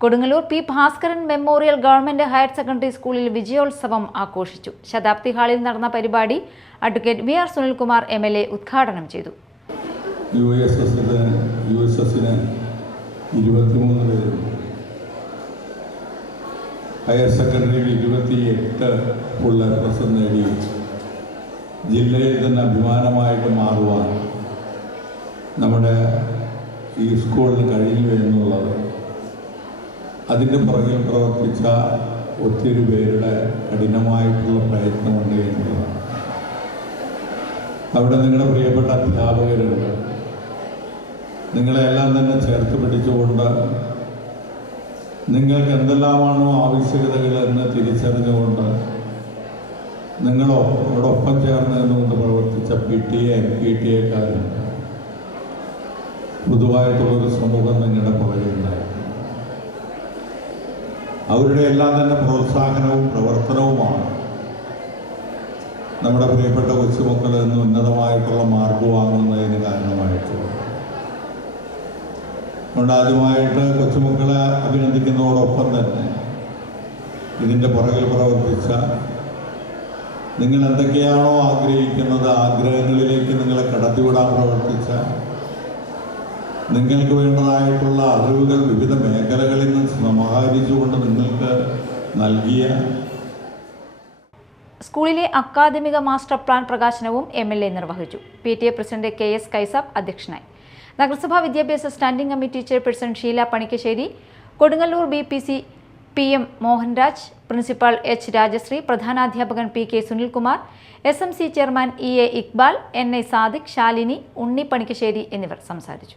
Kodungallur P Bhaskaran memorial government higher secondary സ്കൂളിൽ വിജയോത്സവം ആഘോഷിച്ചു. ശതാബ്ദി ഹാളിൽ നടന്ന പരിപാടി advocate V R Sunilkumar M L A ഉദ്ഘാടനം ചെയ്തു. ഹയർ സെക്കൻഡറിയിൽ ഇരുപത്തിയെട്ട് പ്ലസ് നേടി. ജില്ലയിൽ തന്നെ അഭിമാനമായിട്ട് മാറുവാൻ നമ്മുടെ ഈ സ്കൂളിന് എന്നുള്ളത് അതിന്റെ പുറകിൽ പ്രവർത്തിച്ച ഒത്തിരി പേരുടെ കഠിനമായിട്ടുള്ള പ്രയത്നമുണ്ട് എന്നുള്ളതാണ്. അവിടെ നിങ്ങളുടെ പ്രിയപ്പെട്ട അധ്യാപകരുണ്ട്. നിങ്ങളെല്ലാം തന്നെ ചേർത്ത് പിടിച്ചുകൊണ്ട് നിങ്ങൾക്ക് എന്തെല്ലാമാണോ ആവശ്യകതകൾ എന്ന് തിരിച്ചറിഞ്ഞുകൊണ്ട് നിങ്ങളോടൊപ്പം ചേർന്ന് നിന്നുകൊണ്ട് പ്രവർത്തിച്ച P T A P T എക്കാരുണ്ട് പൊതുവായിട്ടുള്ളൊരു സമൂഹം നിങ്ങളുടെ അവരുടെ എല്ലാം തന്നെ പ്രോത്സാഹനവും പ്രവർത്തനവുമാണ്. നമ്മുടെ പ്രിയപ്പെട്ട കൊച്ചുമക്കൾ ഇന്ന് ഉന്നതമായിട്ടുള്ള മാർക്ക് വാങ്ങുന്നതിന് കാരണമായിട്ടുള്ളത്. അതുകൊണ്ട് ആദ്യമായിട്ട് കൊച്ചുമക്കളെ അഭിനന്ദിക്കുന്നതോടൊപ്പം തന്നെ ഇതിന്റെ പുറകിൽ പ്രവർത്തിച്ച നിങ്ങൾ എന്തൊക്കെയാണോ ആഗ്രഹിക്കുന്നത് ആഗ്രഹങ്ങളിലേക്ക് നിങ്ങളെ കടത്തിവിടാൻ പ്രവർത്തിച്ച നിങ്ങൾക്ക് വേണ്ടതായിട്ടുള്ള നൽകിയ സ്കൂളിലെ അക്കാദമിക മാസ്റ്റർ പ്ലാൻ പ്രകാശനവും എം എൽ എ നിർവഹിച്ചു. P T A president K S Kaisab അധ്യക്ഷനായി. നഗരസഭാ വിദ്യാഭ്യാസ standing committee chairperson Sheela Panikkassery Kodungallur B P C P M Mohanraj principal H Rajasree പ്രധാനാധ്യാപകൻ P K Sunilkumar S M C chairman E A Iqbal N I Sadiq Shalini Unni Panikkassery എന്നിവർ സംസാരിച്ചു.